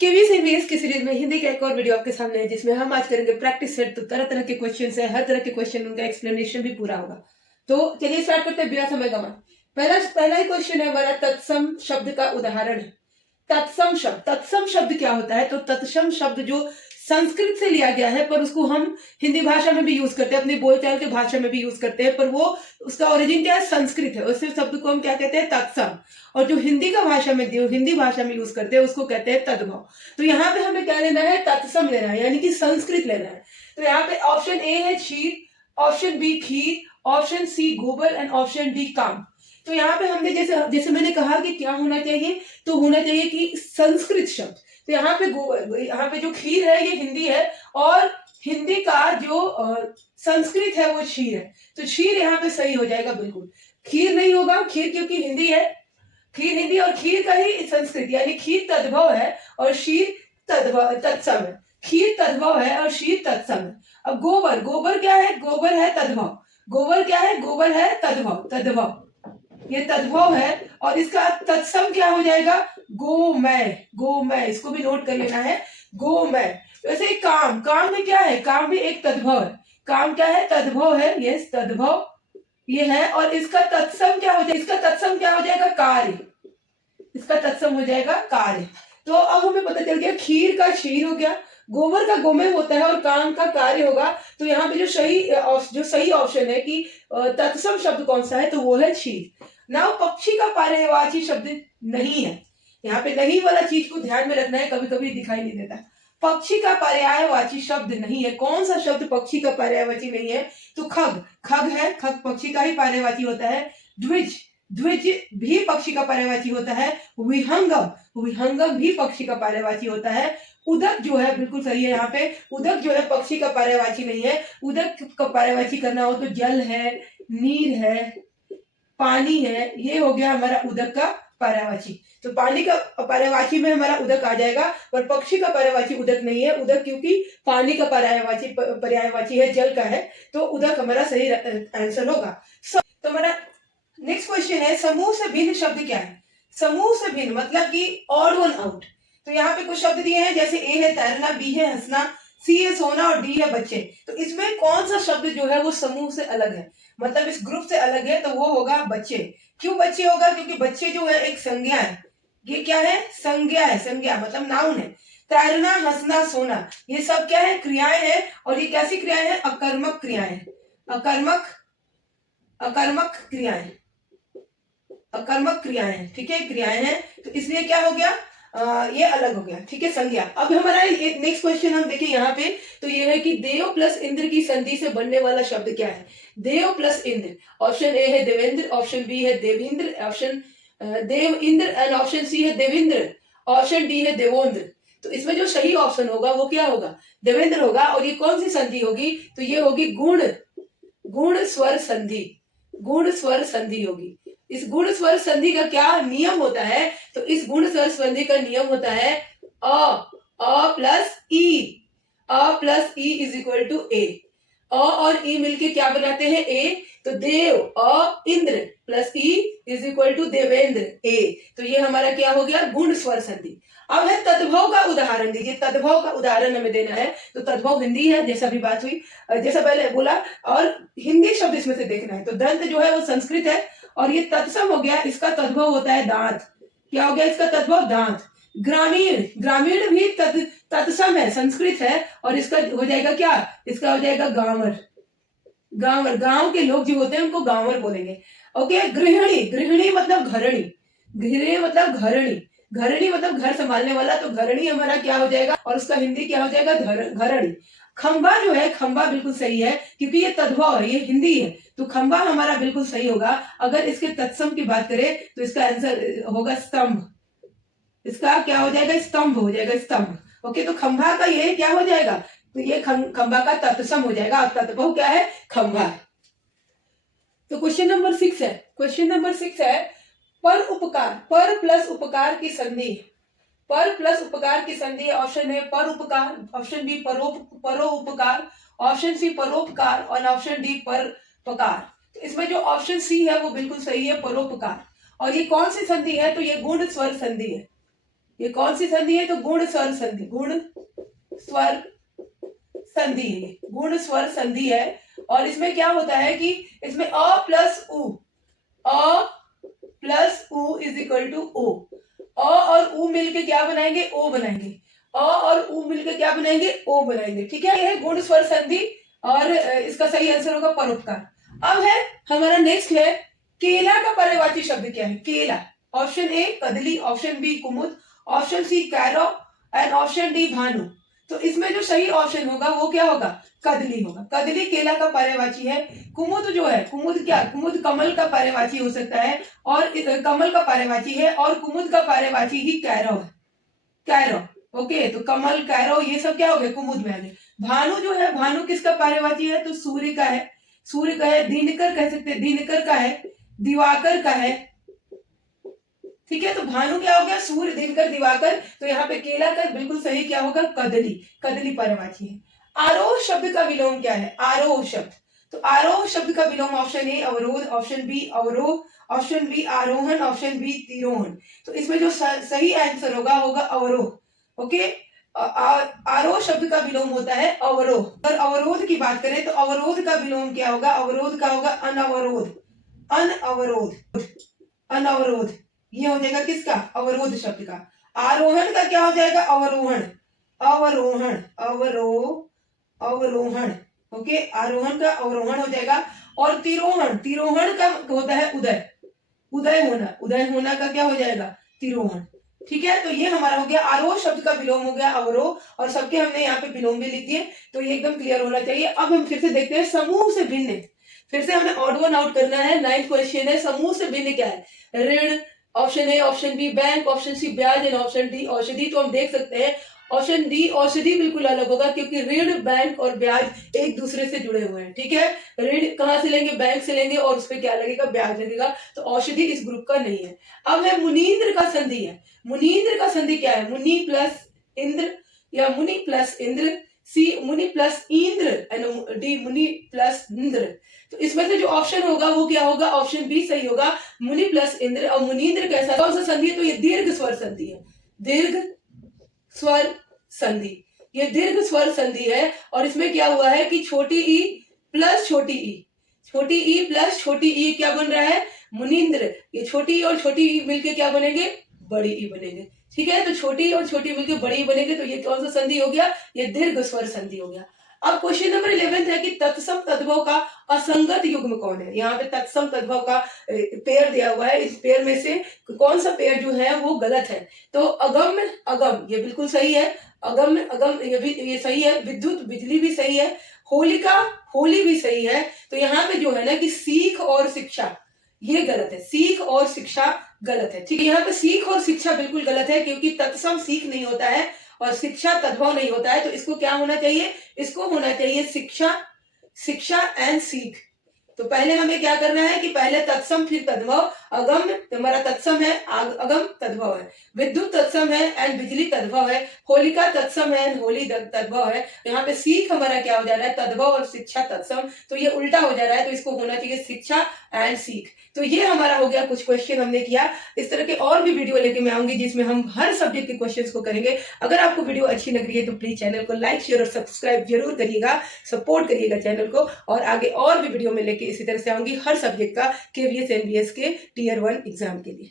KVS MBS की series में हिंदी का एक और वीडियो आपके सामने है जिसमें हम आज करेंगे प्रैक्टिस सेट। तो तरह तरह के क्वेश्चन है, हर तरह के क्वेश्चन उनका एक्सप्लेनेशन भी पूरा होगा। तो चलिए स्टार्ट करते हैं बिना समय गंवाए। पहला ही क्वेश्चन है हमारा, तत्सम शब्द का उदाहरण है। तत्सम शब्द क्या होता है? तो तत्सम शब्द जो संस्कृत से लिया गया है पर उसको हम हिंदी भाषा में भी यूज करते हैं, अपनी बोलचाल के भाषा में भी यूज करते हैं, पर वो उसका ओरिजिन क्या है? संस्कृत है। उस शब्द को हम क्या कहते हैं? तत्सम। और जो हिंदी भाषा में यूज करते हैं उसको कहते हैं तद्भव। तो यहाँ पे हमें क्या लेना है? तत्सम लेना है, यानी कि संस्कृत लेना है। तो यहाँ पे ऑप्शन ए है क्षीर, ऑप्शन बी खीर, ऑप्शन सी गोबर एंड ऑप्शन डी काम। तो यहाँ पे हमने जैसे मैंने कहा कि क्या होना चाहिए, तो होना चाहिए कि संस्कृत शब्द। तो यहाँ पे जो खीर है ये हिंदी है और हिंदी का जो संस्कृत है वो क्षीर है। तो क्षीर यहाँ पे सही हो जाएगा बिल्कुल। खीर नहीं होगा, खीर क्योंकि हिंदी है, खीर हिंदी और खीर का ही संस्कृत, यानी खीर तद्भव है और क्षीर तत्सम है। खीर तद्भव है और क्षीर तत्सम है। अब गोबर क्या है? गोबर है तद्भव। गोबर क्या है? गोबर है तद्भव। ये तद्भव है और इसका तत्सम क्या हो जाएगा? गोमय। इसको भी नोट कर लेना है, गोमय। वैसे काम में क्या है? काम भी एक तद्भव है। काम क्या है? तद्भव है। यस, तद्भव ये है। और इसका तत्सम क्या हो जाएगा? इसका तत्सम क्या हो जाएगा? कार्य। इसका तत्सम हो जाएगा कार्य। तो अब हमें पता चल गया खीर का क्षीर हो गया, गोबर का गोमय होता है और काम का कार्य होगा। तो यहाँ पे जो सही ऑप्शन है कि तत्सम शब्द कौन सा है, तो वो है क्षीर। नाउ पक्षी का पर्यायवाची शब्द नहीं है। यहाँ पे नहीं वाला चीज को ध्यान में रखना है, कभी कभी दिखाई नहीं देता। पक्षी का पर्यायवाची शब्द नहीं है। कौन सा शब्द पक्षी का पर्यायवाची नहीं है? तो खग है, खग पक्षी का ही पर्यायवाची होता है। द्विज भी पक्षी का पर्यायवाची होता है। विहंगम भी पक्षी का पर्यायवाची होता है। उदक जो है बिल्कुल सही है। यहाँ पे उदक जो है पक्षी का पर्यायवाची नहीं है। उदक का पर्यायवाची करना हो तो जल है, नीर है, पानी है, ये हो गया हमारा उदक का पर्यायवाची। तो पानी का पर्यायवाची में हमारा उदक आ जाएगा, पर पक्षी का पर्यायवाची उदक नहीं है। उदक क्योंकि पानी का पर्यायवाची है, जल का है, तो उदक हमारा सही आंसर होगा। तो हमारा नेक्स्ट क्वेश्चन है, समूह से भिन्न शब्द क्या है? समूह से भिन्न मतलब कि ऑड वन आउट। तो यहाँ पे कुछ शब्द दिए हैं, जैसे ए है तैरना, बी है हंसना, सी है सोना और डी है बच्चे। तो इसमें कौन सा शब्द जो है वो समूह से अलग है, मतलब इस ग्रुप से अलग है? तो वो होगा बच्चे। क्यों बच्चे होगा? क्योंकि बच्चे जो है एक संज्ञा है। ये क्या है? संज्ञा है। संज्ञा मतलब नाउन है। तैरना, हंसना, सोना, ये सब क्या है? क्रियाएं हैं। और ये कैसी क्रियाएं हैं? अकर्मक क्रियाएं। अकर्मक क्रियाएं, ठीक है, क्रियाएं हैं। तो इसलिए क्या हो गया? ये अलग हो गया, ठीक है, संज्ञा। अब हमारा नेक्स्ट क्वेश्चन हम देखें यहाँ पे, तो ये है कि देव प्लस इंद्र की संधि से बनने वाला शब्द क्या है? देव प्लस इंद्र। ऑप्शन ए है देवेंद्र, ऑप्शन बी है देवेंद्र, ऑप्शन देव इंद्र एंड ऑप्शन सी है देवेंद्र, ऑप्शन डी है देवोंद्र। तो इसमें जो सही ऑप्शन होगा वो क्या होगा? देवेंद्र होगा। और ये कौन सी संधि होगी? तो ये होगी गुण स्वर संधि होगी। इस गुण स्वर संधि का क्या नियम होता है? तो इस गुण स्वर संधि का नियम होता है अ प्लस ई इज इक्वल टू ए। अ और ई मिलके क्या बनाते हैं? ए। तो देव अ इंद्र प्लस ई इज इक्वल टू देवेंद्र ए। तो ये हमारा क्या हो गया? गुण स्वर संधि। अब है तद्भव का उदाहरण दीजिए। तद्भव का उदाहरण हमें देना है। तो तद्भव हिंदी है, जैसा भी बात हुई, जैसा पहले बोला, और हिंदी शब्द इसमें से देखना है। तो दंत जो है वो संस्कृत है और ये तत्सम हो गया। इसका तद्भव होता है दांत। क्या हो गया इसका तद्भव? दांत। ग्रामीण भी तत्सम है, संस्कृत है, और इसका हो जाएगा क्या? इसका हो जाएगा गांवर। गांव के लोग जो होते हैं उनको गांवर बोलेंगे। ओके। गृहिणी मतलब घरणी। घरणी मतलब घर संभालने वाला। तो घरणी हमारा क्या हो जाएगा? और उसका हिंदी क्या हो जाएगा? घरणी। खंबा जो है, खंबा बिल्कुल सही है क्योंकि ये तद्भव है, ये हिंदी है। तो खंबा हमारा बिल्कुल सही होगा। अगर इसके तत्सम की बात करें तो इसका आंसर होगा स्तंभ। इसका क्या हो जाएगा? स्तंभ हो जाएगा, स्तंभ। ओके। तो खंबा का ये क्या हो जाएगा? तो ये खंबा का तत्सम हो जाएगा। और तद्भव क्या है? खंबा। तो क्वेश्चन नंबर 6 है पर प्लस उपकार की संधि। पर प्लस उपकार की संधि। ऑप्शन है पर उपकार, ऑप्शन बी परोपकार, ऑप्शन सी परोपकार और ऑप्शन डी परोपकार। तो इसमें जो ऑप्शन सी है वो बिल्कुल सही है, परोपकार। और ये कौन सी संधि है? तो ये गुण स्वर संधि है। ये कौन सी संधि है? तो गुण स्वर संधि, गुण स्वर संधि है, गुण स्वर संधि है। और इसमें क्या होता है कि इसमें अ प्लस उ इज इक्वल टू ओ। अ और उ मिलके क्या बनाएंगे? ओ बनाएंगे। अ और उ मिलके क्या बनाएंगे? ओ बनाएंगे। ठीक है, ये है गुण स्वर संधि और इसका सही आंसर होगा परोपकार। अब है हमारा नेक्स्ट है केला का पर्यायवाची शब्द क्या है? केला। ऑप्शन ए कदली, ऑप्शन बी कुमुद, ऑप्शन सी कैरो एंड ऑप्शन डी भानु। तो इसमें जो सही ऑप्शन होगा वो क्या होगा? कदली होगा। कदली केला का पर्यायवाची है। कुमुद जो है, कुमुद क्या? कुमुद कमल का पर्यायवाची हो सकता है और कमल का पर्यायवाची है और कुमुद का पर्यायवाची ही कैरो है। कैरो, ओके। तो कमल, कैरो ये सब क्या हो गए? कुमुद में आ गए। भानु जो है, भानु किसका पर्यायवाची है? तो सूर्य का है। सूर्य का है। दिनकर कह सकते हैं, दिनकर का है। दिवाकर का है। ठीक है, तो भानु क्या हो गया? सूर्य, दिनकर, दिवाकर। तो यहाँ पे केला का बिल्कुल सही क्या होगा? कदली। कदली पर्यायवाची है। आरोह शब्द का विलोम क्या है? आरोह शब्द, तो आरोह शब्द का विलोम ऑप्शन ए अवरोध, ऑप्शन बी अवरोह, ऑप्शन बी आरोहण, ऑप्शन बी तिरोहन। तो इसमें जो सही आंसर होगा अवरोह। ओके, आरोह शब्द का विलोम होता है अवरोह। अगर अवरोध की बात करें तो अवरोध का विलोम क्या होगा? अवरोध का होगा अनवरोध। अनअवरोध, अनवरोध ये हो जाएगा किसका? अवरोध शब्द का। आरोहण का क्या हो जाएगा? अवरोहण, अवरोहण, अवरोहण। ओके, आरोहण का अवरोहण हो जाएगा। और तिरोहण, तिरोहण का होता है उदय, उदय होना। उदय होना का क्या हो जाएगा? तिरोहण। ठीक है, तो ये हमारा हो गया आरोह शब्द का विलोम हो गया अवरोह और सबके हमने यहाँ पे विलोम भी लिख दिए। तो ये एकदम क्लियर होना चाहिए। अब हम फिर से देखते हैं समूह से भिन्न। फिर से हमें ऑड वन आउट करना है। 9th क्वेश्चन है समूह से भिन्न क्या है? ऋण, option A, option B bank, option C ब्याज एंड ऑप्शन डी औषधि। तो हम देख सकते हैं ऑप्शन डी औषधि बिल्कुल अलग होगा क्योंकि ऋण, बैंक और ब्याज एक दूसरे से जुड़े हुए हैं। ठीक है, ऋण कहां से लेंगे? बैंक से लेंगे और उस पर क्या लगेगा? ब्याज लगेगा। तो औषधि इस ग्रुप का नहीं है। अब है मुनींद्र का संधि है। मुनींद्र का संधि क्या है? मुनि प्लस इंद्र या मुनि प्लस इंद्र, सी मुनि प्लस इंद्र एंड डी मुनि प्लस इंद्र। तो इसमें से जो ऑप्शन होगा वो क्या होगा? ऑप्शन बी सही होगा, मुनि प्लस इंद्र। और मुनींद्र कैसा कौन सा संधि है? तो ये दीर्घ स्वर संधि है। दीर्घ स्वर संधि, ये दीर्घ स्वर संधि है। और इसमें क्या हुआ है कि छोटी ई प्लस छोटी ई, छोटी ई प्लस छोटी ई क्या बन रहा है? मुनींद्र। ये छोटी ई और छोटी ई मिलके क्या बनेंगे? बड़ी ई बनेंगे। ठीक है, तो छोटी और छोटी मिलके बड़ी बनेंगे। तो ये कौन सा संधि हो गया? ये दीर्घ स्वर संधि हो गया। अब क्वेश्चन नंबर 11 है कि तत्सम तद्भव का असंगत युग्म कौन है? यहाँ पे तत्सम तद्भव का पेयर दिया हुआ है। इस पेयर में से कौन सा पेयर जो है वो गलत है? तो अगम्य अगम ये बिल्कुल सही है। अगम्य अगम ये भी ये सही है। विद्युत बिजली भी सही है। होलिका होली भी सही है। तो यहाँ पे जो है ना कि सीख और शिक्षा ये गलत है। सीख और शिक्षा गलत है। ठीक है, यहाँ पे सीख और शिक्षा बिल्कुल गलत है क्योंकि तत्सम सीख नहीं होता है और शिक्षा तद्भव नहीं होता है। तो इसको क्या होना चाहिए? इसको होना चाहिए शिक्षा, शिक्षा एंड सीख। तो पहले हमें क्या करना है कि पहले तत्सम फिर तद्भव। अगम हमारा तत्सम है, अगम तद्भव है। विद्युत तत्सम है एंड बिजली तद्भव है। होलिका तत्सम है एंड होली तद्भव है। यहाँ पे सीख हमारा क्या हो जा रहा है? तद्भव और शिक्षा तत्सम। तो ये उल्टा हो जा रहा है। तो इसको होना चाहिए शिक्षा एंड सीख। तो ये हमारा हो गया, कुछ क्वेश्चन हमने किया। इस तरह के और भी वीडियो लेके मैं आऊंगी जिसमें हम हर सब्जेक्ट के क्वेश्चंस को करेंगे। अगर आपको वीडियो अच्छी लग रही है तो प्लीज चैनल को लाइक, शेयर और सब्सक्राइब जरूर करिएगा। सपोर्ट करिएगा चैनल को। और आगे और भी वीडियो में लेके इसी तरह से आऊंगी हर सब्जेक्ट का, KVS MBS के Tier 1 एग्जाम के लिए।